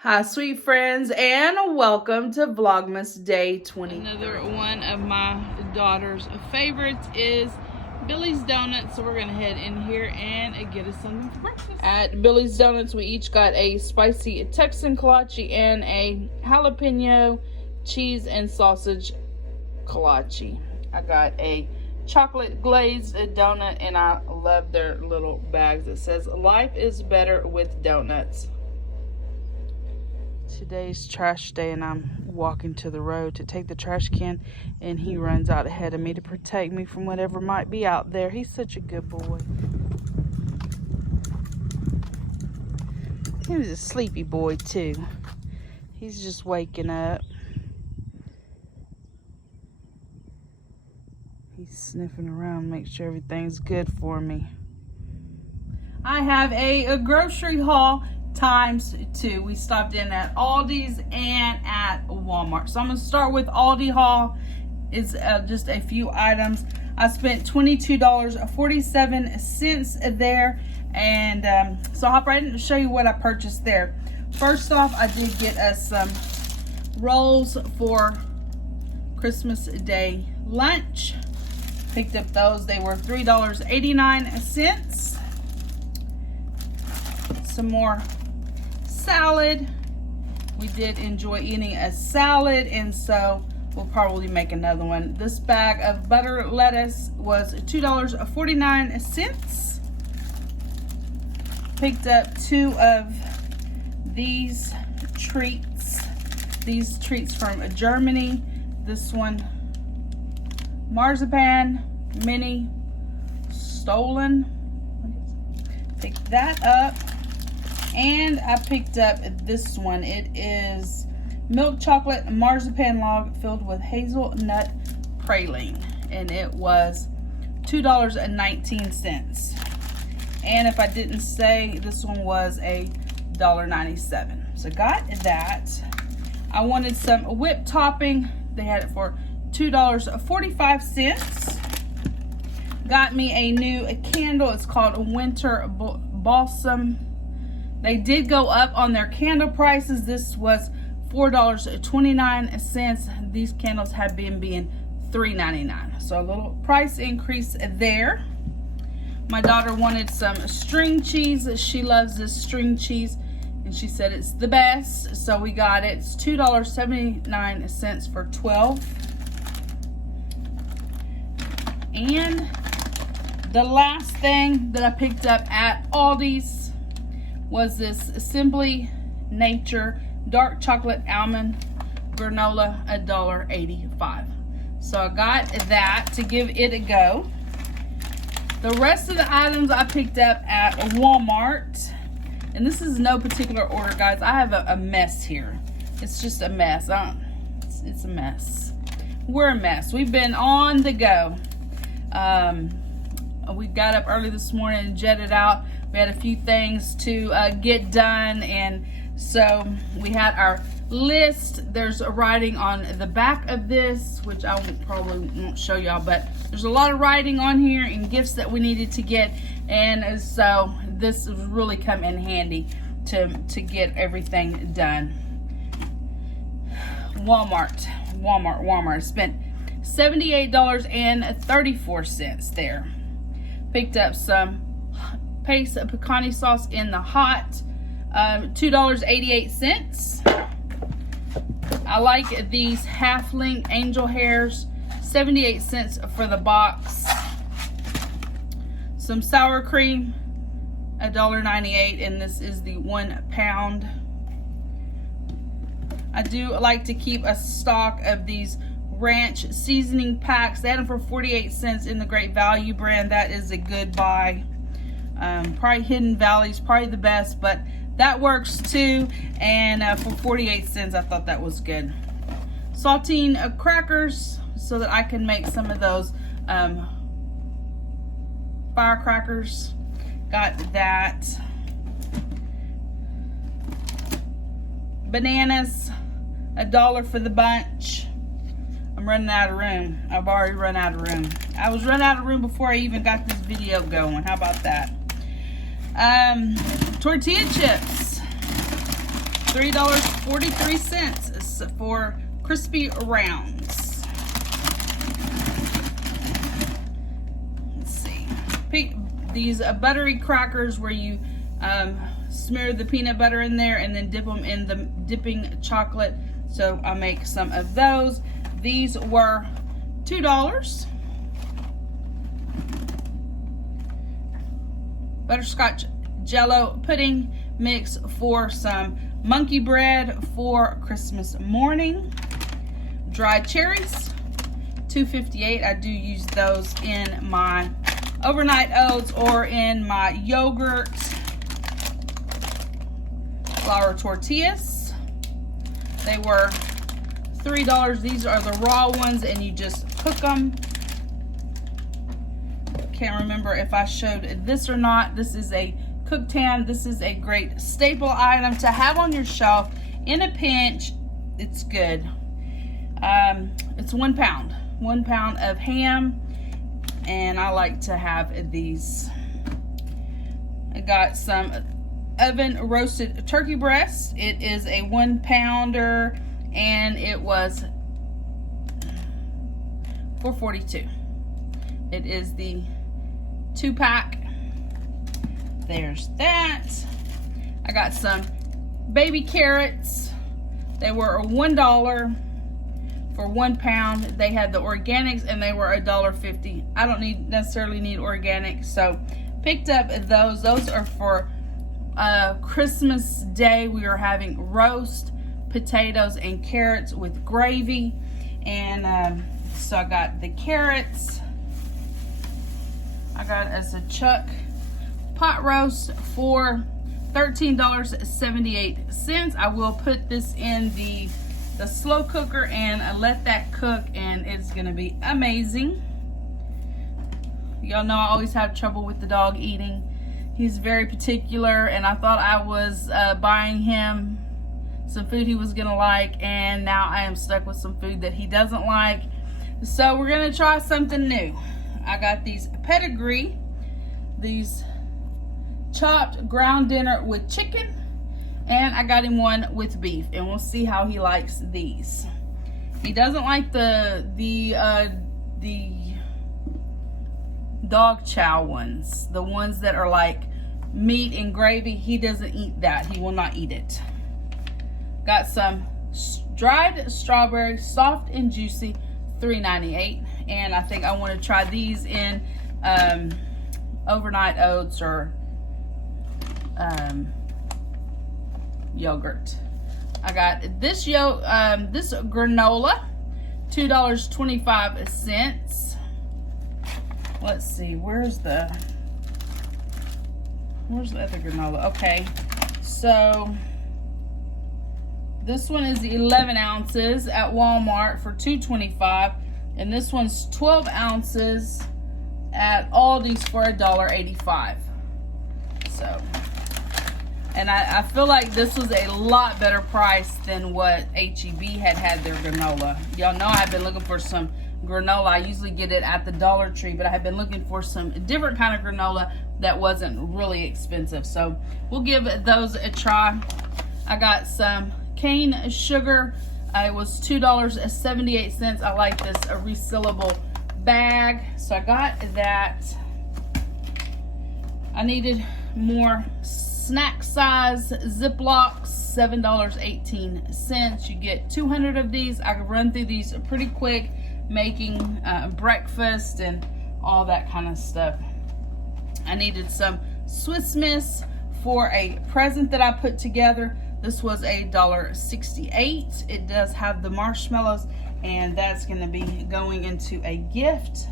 Hi, sweet friends, and welcome to Vlogmas Day 20. Another one of my daughter's favorites is Billy's Donuts, so we're going to head in here and get us something for breakfast. At Billy's Donuts, we each got a spicy Texan kolache and a jalapeno cheese and sausage kolache. I got a chocolate glazed donut, and I love their little bags. It says, "Life is better with donuts." Today's trash day, and I'm walking to the road to take the trash can, and he runs out ahead of me to protect me from whatever might be out there. He's such a good boy. He was a sleepy boy too. He's just waking up. He's sniffing around, make sure everything's good for me. I have a grocery haul times two. We stopped in at Aldi's and at Walmart. So I'm going to start with Aldi haul. Is just a few items. I spent $22.47 there, and so I'll hop right in and show you what I purchased there. First off, I did get us some rolls for Christmas Day lunch. Picked up those. They were $3.89. Some more salad. We did enjoy eating a salad, and so we'll probably make another one. This bag of butter lettuce was $2.49. Picked up two of these treats. These treats from Germany. This one, marzipan mini stolen. Picked that up. And I picked up this one. It is milk chocolate marzipan log filled with hazelnut praline. And it was $2.19. And if I didn't say, this one was a $1.97. So got that. I wanted some whipped topping. They had it for $2.45. Got me a new candle. It's called Winter Balsam. They did go up on their candle prices. This was $4.29. These candles have been being $3.99. So a little price increase there. My daughter wanted some string cheese. She loves this string cheese, and she said it's the best. So we got it. It's $2.79 for 12. And the last thing that I picked up at Aldi's was this Simply Nature dark chocolate almond granola, $1.85. So I got that to give it a go. The rest of the items I picked up at Walmart, and this is no particular order, guys. I have a mess here. It's just a mess. It's a mess. We're a mess. We've been on the go. We got up early this morning and jetted out. We had a few things to get done, and so we had our list. There's a writing on the back of this, which I probably won't show y'all, but there's a lot of writing on here and gifts that we needed to get, and so this has really come in handy to get everything done. Walmart. I spent $78.34 there. Picked up some paste pecani sauce in the hot, $2.88. I like these half-length angel hairs, 78 cents for the box. Some sour cream, $1.98, and this is the 1 pound. I do like to keep a stock of these ranch seasoning packs. They had them for 48 cents in the Great Value brand. That is a good buy. Probably Hidden Valley's probably the best, but that works too. And for 48 cents, I thought that was good. Saltine crackers so that I can make some of those firecrackers. Got that. Bananas, $1 for the bunch. I'm running out of room. I've already run out of room. I was running out of room before I even got this video going. How about that? Tortilla chips. $3.43 for crispy rounds. Let's see. Pick these buttery crackers where you smear the peanut butter in there and then dip them in the dipping chocolate. So I'll make some of those. These were $2. Butterscotch Jello pudding mix for some monkey bread for Christmas morning. Dried cherries, $2.58. I do use those in my overnight oats or in my yogurt. Flour tortillas. They were $3. These are the raw ones and you just cook them. Can't remember if I showed this or not. This is a cooked ham. This is a great staple item to have on your shelf in a pinch. It's good. It's 1 pound. 1 pound of ham, and I like to have these. I got some oven roasted turkey breast. It is a 1 pounder, and it was $4.42. It is the 2-pack. There's that. I got some baby carrots. They were $1 for 1 pound. They had the organics and they were $1.50. I don't necessarily need organic, so picked up those. Those are for Christmas Day. We are having roast potatoes and carrots with gravy, and so I got the carrots. I got us a chuck pot roast for $13.78. I will put this in the slow cooker and let that cook, and it's gonna be amazing. Y'all know I always have trouble with the dog eating. He's very particular, and I thought I was buying him some food he was gonna like, and now I am stuck with some food that he doesn't like. So we're gonna try something new. I got these pedigree, these chopped ground dinner with chicken, and I got him one with beef, and we'll see how he likes these. He doesn't like the dog chow ones, the ones that are like meat and gravy. He doesn't eat that. He will not eat it. Got some dried strawberries, soft and juicy, $3.98, and I think I want to try these in overnight oats or yogurt. I got this this granola, $2.25. Let's see, where's the other granola? Okay, so this one is 11 ounces at Walmart for $2.25, and this one's 12 ounces at Aldi's for $1.85. So, and I feel like this was a lot better price than what HEB had their granola. Y'all know I've been looking for some granola. I usually get it at the Dollar Tree, but I have been looking for some different kind of granola that wasn't really expensive. So we'll give those a try. I got some cane sugar. It was $2.78. I like this resealable bag, so I got that. I needed more snack size Ziplocs, $7.18. You get 200 of these. I can run through these pretty quick, making breakfast and all that kind of stuff. I needed some Swiss Miss for a present that I put together. This was $1.68. It does have the marshmallows, and that's going to be going into a gift.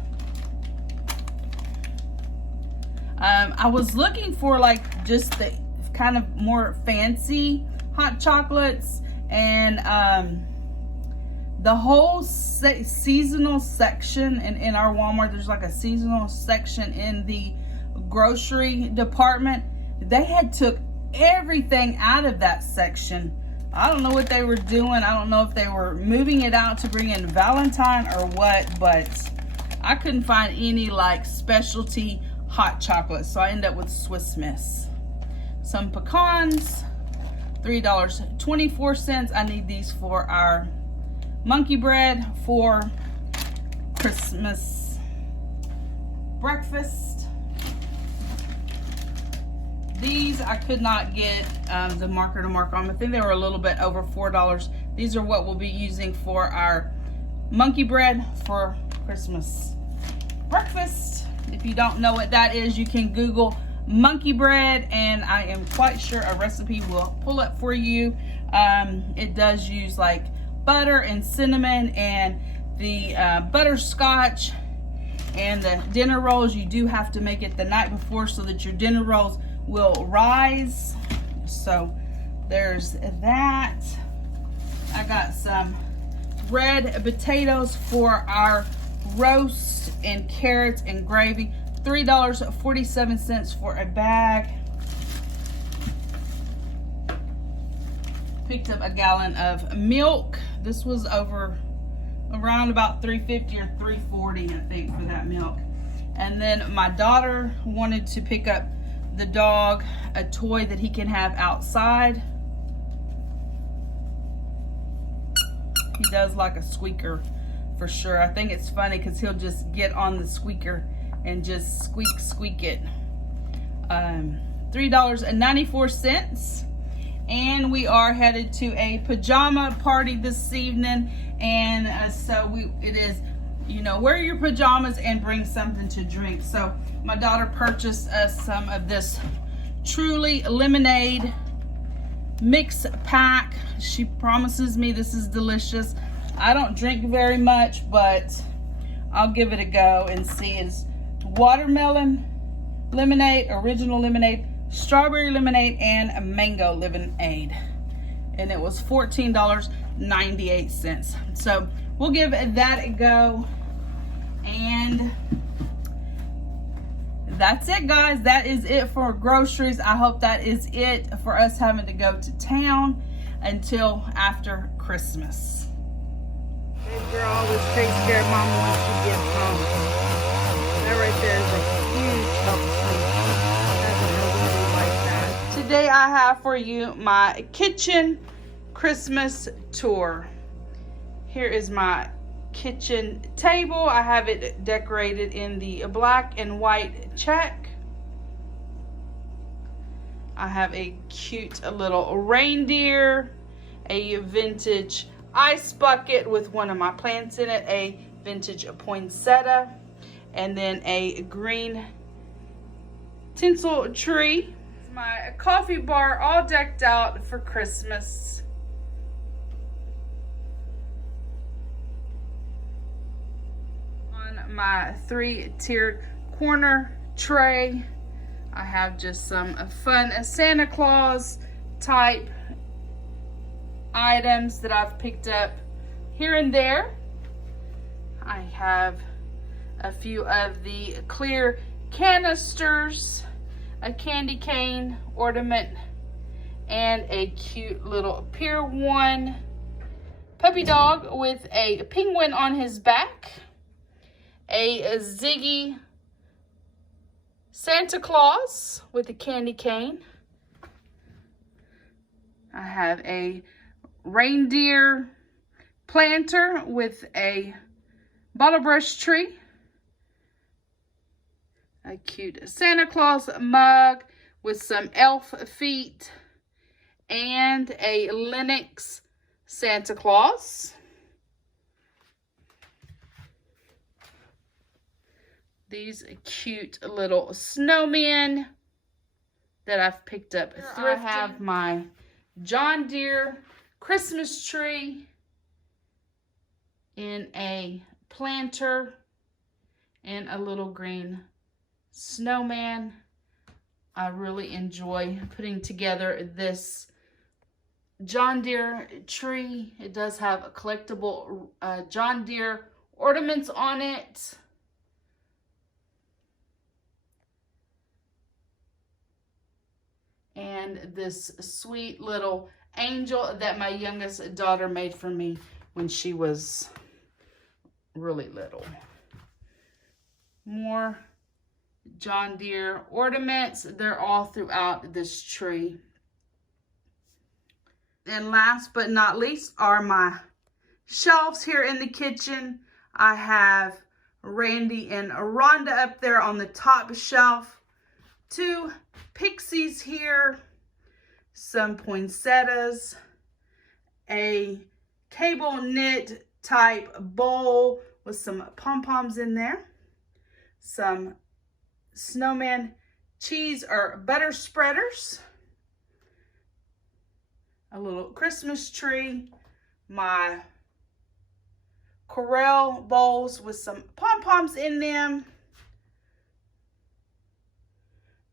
I was looking for like just the kind of more fancy hot chocolates, and the whole seasonal section in our Walmart, there's like a seasonal section in the grocery department. They had took everything out of that section. I don't know what they were doing. I don't know if they were moving it out to bring in Valentine or what, but I couldn't find any like specialty hot chocolate, so I ended up with Swiss Miss. Some pecans, $3.24. I need these for our monkey bread for Christmas breakfast. These I could not get the marker to mark on. I think they were a little bit over $4. These are what we'll be using for our monkey bread for Christmas breakfast. If you don't know what that is, you can Google monkey bread, and I am quite sure a recipe will pull up for you. It does use like butter and cinnamon and the butterscotch, and the dinner rolls. You do have to make it the night before so that your dinner rolls will rise. So there's that. I got some red potatoes for our roast and carrots and gravy. $3.47 for a bag. Picked up a gallon of milk. This was around about $3.50 or $3.40, I think, for that milk. And then my daughter wanted to pick up the dog a toy that he can have outside. He does like a squeaker for sure. I think it's funny because he'll just get on the squeaker and just squeak it. $3.94. And we are headed to a pajama party this evening. And it is, you know, wear your pajamas and bring something to drink. So my daughter purchased us some of this Truly lemonade mix pack. She promises me this is delicious. I don't drink very much, but I'll give it a go and see. It's watermelon lemonade, original lemonade, strawberry lemonade, and mango lemonade. And it was $14.98. So we'll give that a go. And that's it, guys. That is it for groceries. I hope that is it for us having to go to town until after Christmas. This girl always takes care of Mama when she gets home. That right there is a huge help to me. Today I have for you my kitchen Christmas tour. Here is my kitchen table. I have it decorated in the black and white check. I have a cute little reindeer, a vintage ice bucket with one of my plants in it, a vintage poinsettia, and then a green tinsel tree. My coffee bar all decked out for Christmas. On my 3-tiered corner tray, I have just some fun Santa Claus type items that I've picked up here and there. I have a few of the clear canisters, a candy cane ornament, and a cute little Pier 1 puppy dog with a penguin on his back, a Ziggy Santa Claus with a candy cane. I have a reindeer planter with a bottle brush tree, a cute Santa Claus mug with some elf feet, and a Lynx Santa Claus. These cute little snowmen that I've picked up thrifting. I have my John Deere Christmas tree in a planter and a little green snowman. I really enjoy putting together this John Deere tree. It does have a collectible John Deere ornaments on it. And this sweet little angel that my youngest daughter made for me when she was really little. More John Deere ornaments. They're all throughout this tree. And last but not least are my shelves here in the kitchen. I have Randy and Rhonda up there on the top shelf. 2 pixies here, some poinsettias, a cable knit type bowl with some pom-poms in there, some snowman cheese or butter spreaders, a little Christmas tree, my Corelle bowls with some pom-poms in them,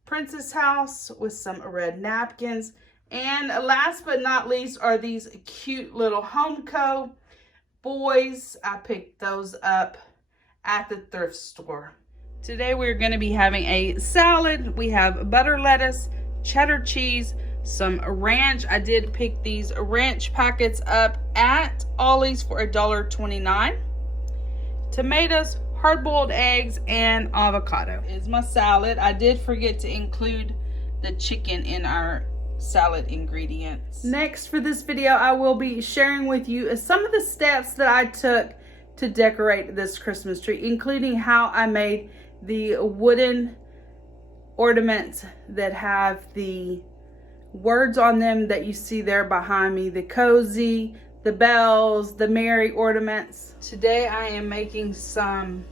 Princess House with some red napkins, and last but not least are these cute little Homeco boys. I picked those up at the thrift store. Today we're going to be having a salad. We have butter lettuce, cheddar cheese, some ranch. I did pick these ranch packets up at Aldi's for $1.29. Tomatoes, hard-boiled eggs, and avocado is my salad. I did forget to include the chicken in our salad ingredients. Next for this video, I will be sharing with you some of the steps that I took to decorate this Christmas tree, including how I made the wooden ornaments that have the words on them that you see there behind me, the cozy, the bells, the merry ornaments. Today I am making some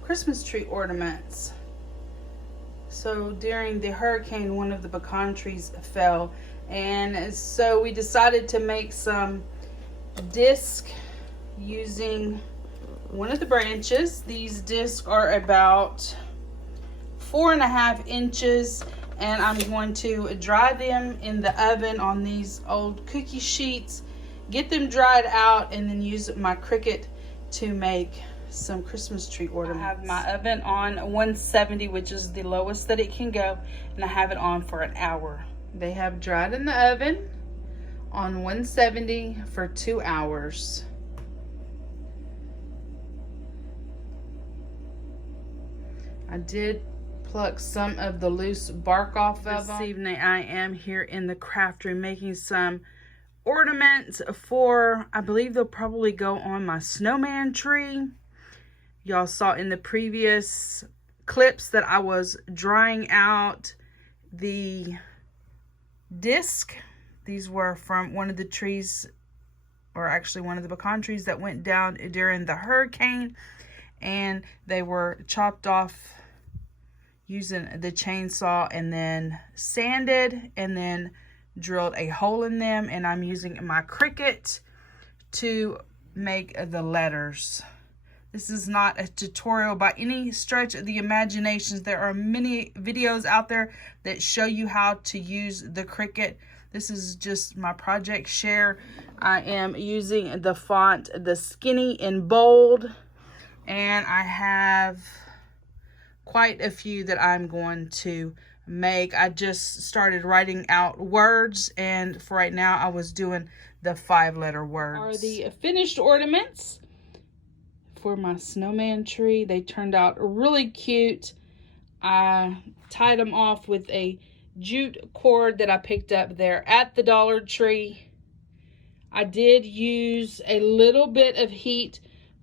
Christmas tree ornaments. So during the hurricane, one of the pecan trees fell, and so we decided to make some disc using one of the branches. These discs are about 4.5 inches, and I'm going to dry them in the oven on these old cookie sheets, get them dried out, and then use my Cricut to make some Christmas tree ornaments. I have my oven on 170, which is the lowest that it can go, and I have it on for an hour. They have dried in the oven on 170 for 2 hours. I did pluck some of the loose bark off of them. This evening I am here in the craft room making some ornaments for, I believe they'll probably go on my snowman tree. Y'all saw in the previous clips that I was drying out the disc. These were from one of the trees, or actually one of the pecan trees that went down during the hurricane, and they were chopped off using the chainsaw and then sanded and then drilled a hole in them, and I'm using my Cricut to make the letters. This is not a tutorial by any stretch of the imagination. There are many videos out there that show you how to use the Cricut. This is just my project share. I am using the font, the skinny in bold, and I have quite a few that I'm going to make. I just started writing out words, and for right now I was doing the 5-letter words. Are the finished ornaments for my snowman tree. They turned out really cute. I tied them off with a jute cord that I picked up there at the Dollar Tree. I did use a little bit of heat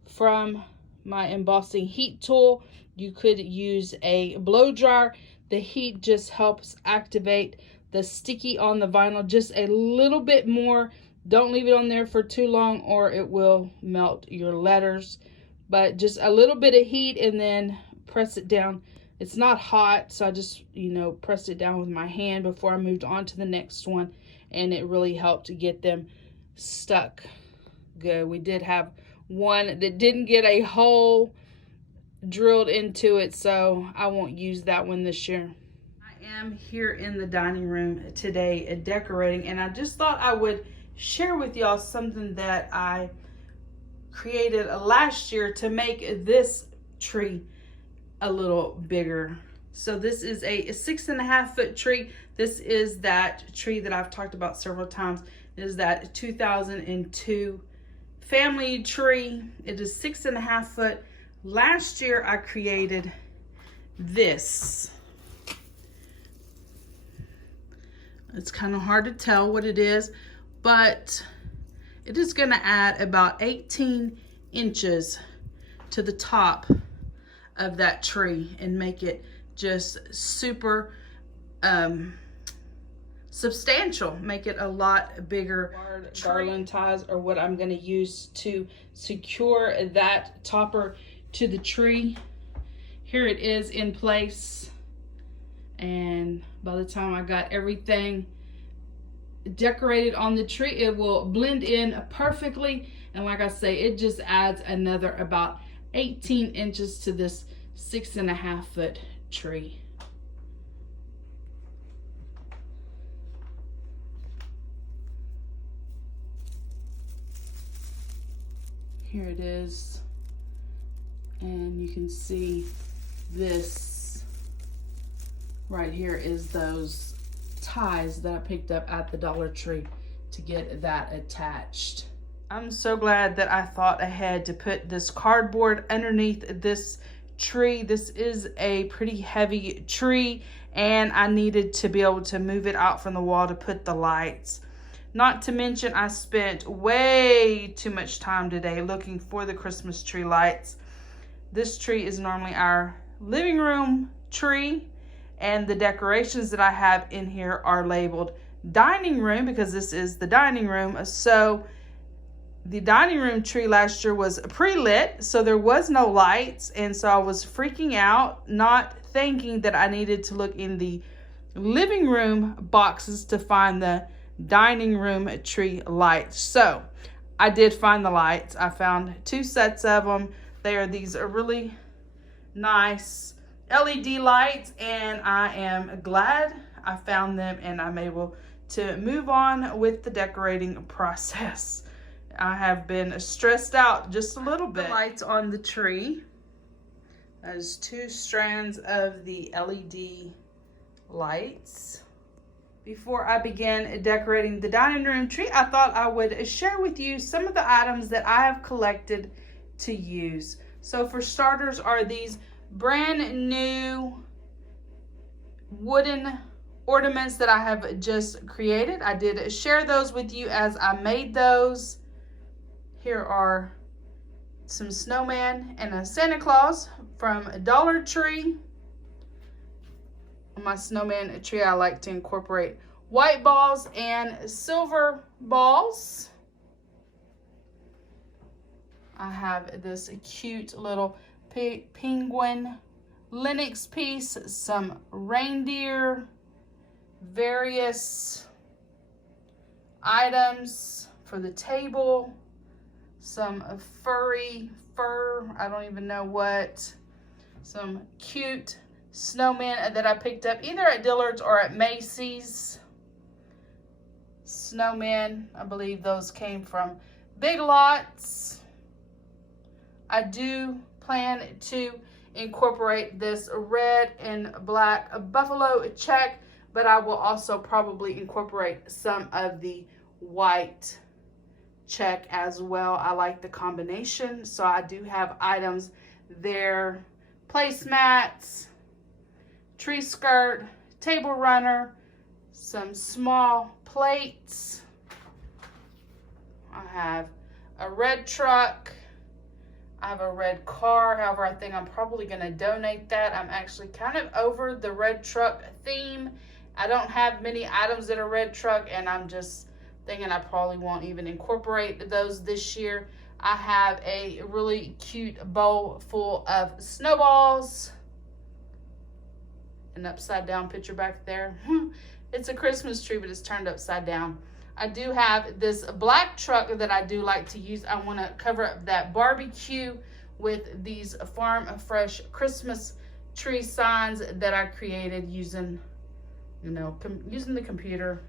from my embossing heat tool. You could use a blow dryer. The heat just helps activate the sticky on the vinyl just a little bit more. Don't leave it on there for too long or it will melt your letters. But just a little bit of heat and then press it down. It's not hot, so I just, pressed it down with my hand before I moved on to the next one. And it really helped to get them stuck good. We did have one that didn't get a hole drilled into it, so I won't use that one this year. I am here in the dining room today decorating, and I just thought I would share with y'all something that I created last year to make this tree a little bigger. So this is a 6.5 foot tree. This is that tree that I've talked about several times. It is that 2002 family tree. It is 6.5 foot. Last year I created this. It's kind of hard to tell what it is. but it is going to add about 18 inches to the top of that tree and make it just super substantial, make it a lot bigger. Garland ties are what I'm going to use to secure that topper to the tree. Here it is in place, and by the time I got everything decorated on the tree, it will blend in perfectly. And like I say, it just adds another about 18 inches to this 6.5 foot tree. Here it is, and you can see this right here is those ties that I picked up at the Dollar Tree to get that attached. I'm so glad that I thought ahead to put this cardboard underneath this tree. This is a pretty heavy tree, and I needed to be able to move it out from the wall to put the lights. Not to mention, I spent way too much time today looking for the Christmas tree lights. This tree is normally our living room tree, and the decorations that I have in here are labeled dining room because this is the dining room. So the dining room tree last year was pre-lit, so there was no lights, and so I was freaking out, not thinking that I needed to look in the living room boxes to find the dining room tree lights. So I did find the lights. I found 2 sets of them. They are these really nice LED lights, and I am glad I found them and I'm able to move on with the decorating process. I have been stressed out just a little bit. The lights on the tree. That is 2 strands of the LED lights. Before I began decorating the dining room tree, I thought I would share with you some of the items that I have collected to use. So for starters are these brand new wooden ornaments that I have just created. I did share those with you as I made those. Here are some snowman and a Santa Claus from Dollar Tree. On my snowman tree, I like to incorporate white balls and silver balls. I have this cute little penguin Linux piece, some reindeer, various items for the table, some fur, I don't even know what, some cute snowmen that I picked up either at Dillard's or at Macy's. Snowmen, I believe those came from Big Lots. I do plan to incorporate this red and black buffalo check, but I will also probably incorporate some of the white check as well. I like the combination, so I do have items there. Placemats, tree skirt, table runner, some small plates. I have a red truck. I have a red car. However, I think I'm probably going to donate that. I'm actually kind of over the red truck theme. I don't have many items that are red truck, and I'm just thinking I probably won't even incorporate those this year. I have a really cute bowl full of snowballs. An upside down picture back there. It's a Christmas tree, but it's turned upside down. I do have this black truck that I do like to use. I want to cover up that barbecue with these Farm Fresh Christmas tree signs that I created using, using the computer.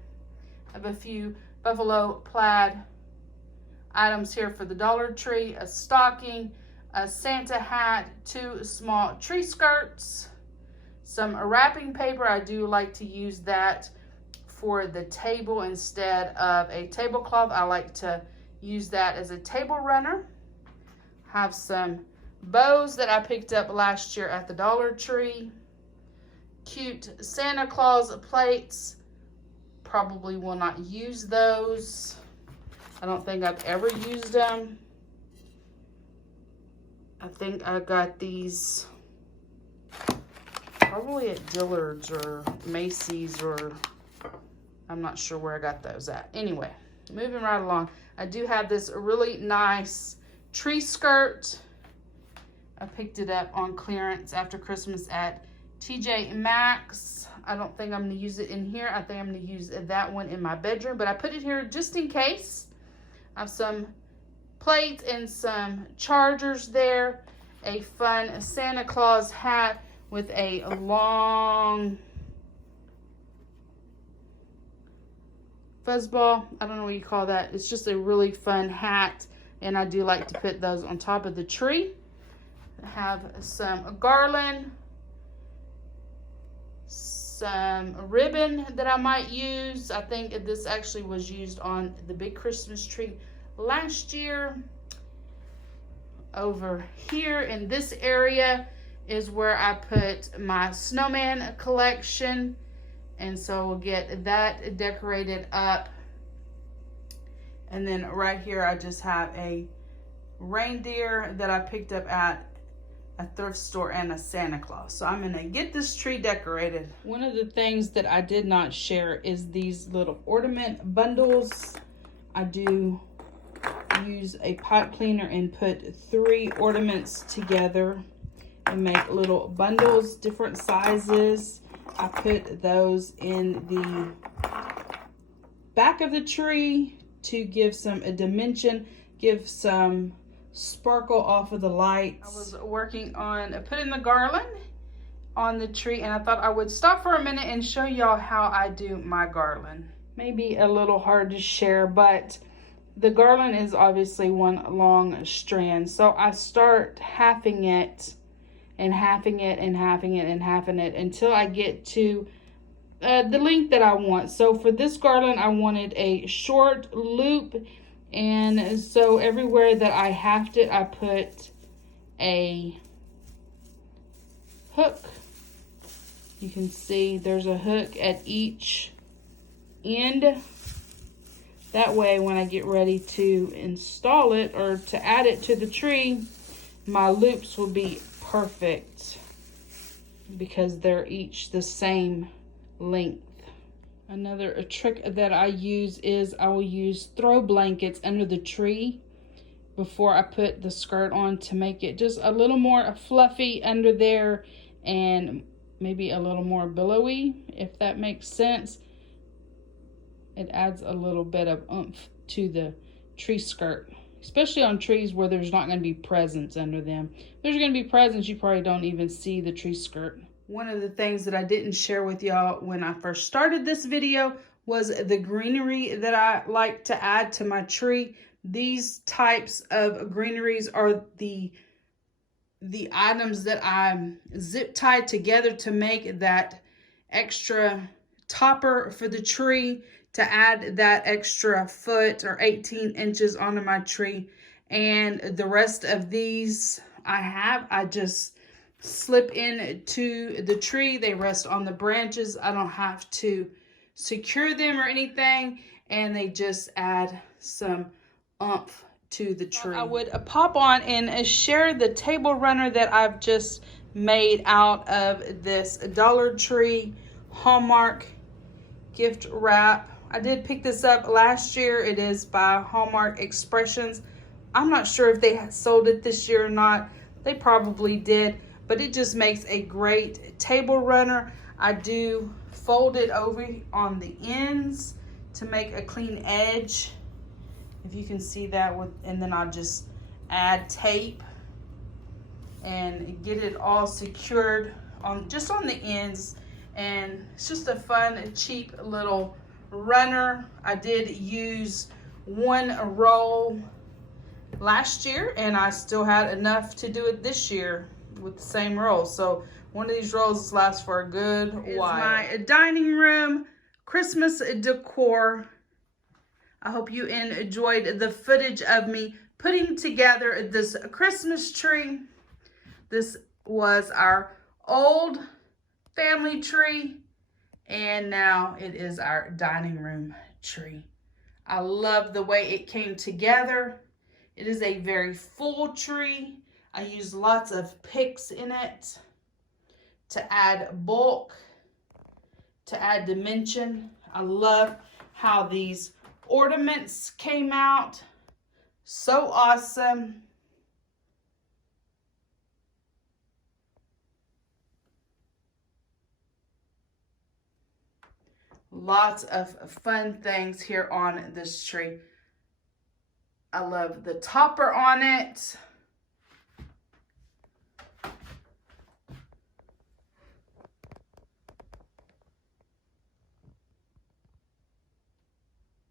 I have a few buffalo plaid items here for the Dollar Tree, a stocking, a Santa hat, 2 small tree skirts, some wrapping paper. I do like to use that for the table instead of a tablecloth. I like to use that as a table runner. Have some bows that I picked up last year at the Dollar Tree. Cute Santa Claus plates. Probably will not use those. I don't think I've ever used them. I think I got these probably at Dillard's or Macy's, or I'm not sure where I got those at. Anyway, moving right along. I do have this really nice tree skirt. I picked it up on clearance after Christmas at TJ Maxx. I don't think I'm going to use it in here. I think I'm going to use that one in my bedroom, but I put it here just in case. I have some plates and some chargers there. A fun Santa Claus hat with a long fuzzball. I don't know what you call that. It's just a really fun hat, and I do like to put those on top of the tree. I have some garland, some ribbon that I might use. I think this actually was used on the big Christmas tree last year. Over here in this area is where I put my snowman collection, and so we'll get that decorated up. And then right here I just have a reindeer that I picked up at a thrift store and a Santa Claus. So I'm gonna get this tree decorated. One of the things that I did not share is these little ornament bundles. I do use a pipe cleaner and put 3 ornaments together and make little bundles, different sizes. I put those in the back of the tree to give some dimension, give some sparkle off of the lights. I was working on putting the garland on the tree, and I thought I would stop for a minute and show y'all how I do my garland. Maybe a little hard to share, but the garland is obviously one long strand. So I start halving it and halving it and halving it and halving it until I get to the length that I want. So for this garland, I wanted a short loop. And so everywhere that I halved it, I put a hook. You can see there's a hook at each end. That way, when I get ready to install it or to add it to the tree, my loops will be perfect because they're each the same length. Another trick that I use is I will use throw blankets under the tree before I put the skirt on to make it just a little more fluffy under there and maybe a little more billowy, if that makes sense. It adds a little bit of oomph to the tree skirt, especially on trees where there's not going to be presents under them. If there's going to be presents, you probably don't even see the tree skirt. One of the things that I didn't share with y'all when I first started this video was the greenery that I like to add to my tree. These types of greeneries are the items that I zip tied together to make that extra topper for the tree, to add that extra foot or 18 inches onto my tree. And the rest of these I just slip into the tree. They rest on the branches. I don't have to secure them or anything, and they just add some oomph to the tree. I would pop on and share the table runner that I've just made out of this Dollar Tree Hallmark gift wrap. I did pick this up last year. It is by Hallmark Expressions. I'm not sure if they sold it this year or not. They probably did, but it just makes a great table runner. I do fold it over on the ends to make a clean edge, if you can see that, and then I'll just add tape and get it all secured on just on the ends. And it's just a fun, cheap little runner. I did use one roll last year, and I still had enough to do it this year with the same roll. So one of these rolls lasts for a good while. My dining room Christmas decor. I hope you enjoyed the footage of me putting together this Christmas tree. This was our old family tree, and now it is our dining room tree. I love the way it came together. It is a very full tree. I used lots of picks in it to add bulk, to add dimension. I love how these ornaments came out. So awesome. Lots of fun things here on this tree. I love the topper on it.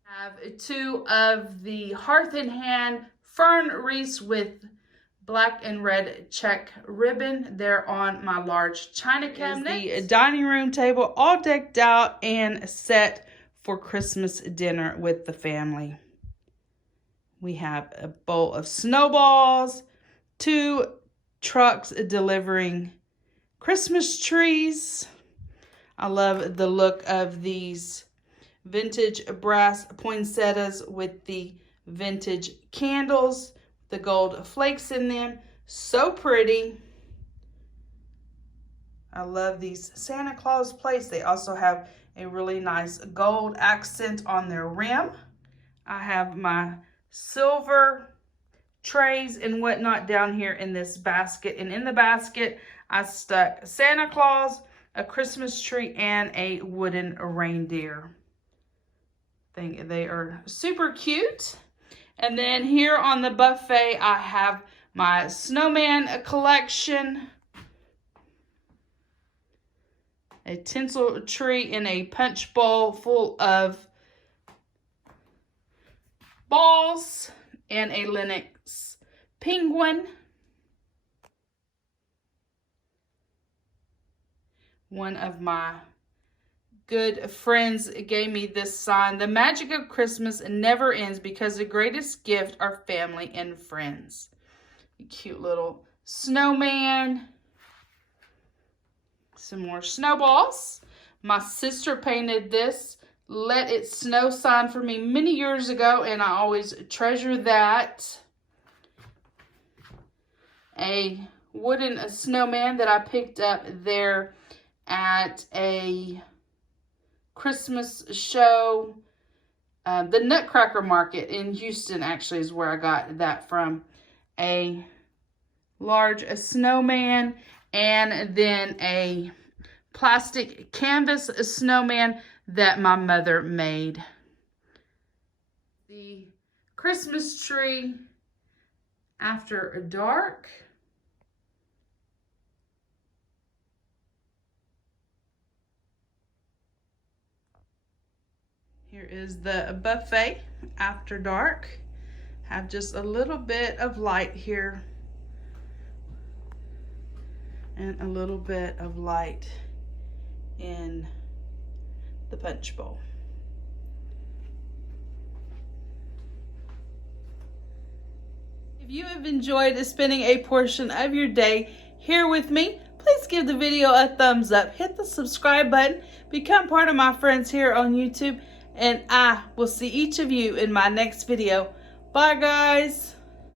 I have two of the Hearth in Hand fern wreaths with black and red check ribbon. They're on my large china cabinet. The dining room table all decked out and set for Christmas dinner with the family. We have a bowl of snowballs, 2 trucks delivering Christmas trees. I love the look of these vintage brass poinsettias with the vintage candles, the gold flakes in them. So pretty. I love these Santa Claus plates. They also have a really nice gold accent on their rim. I have my silver trays and whatnot down here in this basket. And in the basket, I stuck Santa Claus, a Christmas tree, and a wooden reindeer. They are super cute. And then here on the buffet, I have my snowman collection. A tinsel tree in a punch bowl full of balls and a Lenox penguin. One of my good friends gave me this sign: the magic of Christmas never ends because the greatest gift are family and friends. A cute little snowman. Some more snowballs. My sister painted this "Let It Snow" sign for me many years ago, and I always treasure that. A wooden snowman that I picked up there at a Christmas show. The Nutcracker Market in Houston actually is where I got that from. A large snowman, and then a plastic canvas snowman that my mother made. The Christmas tree after dark. Here is the buffet after dark. Have just a little bit of light here and a little bit of light in the punch bowl. If you have enjoyed spending a portion of your day here with me, please give the video a thumbs up, hit the subscribe button, become part of my friends here on YouTube, and I will see each of you in my next video. Bye, guys.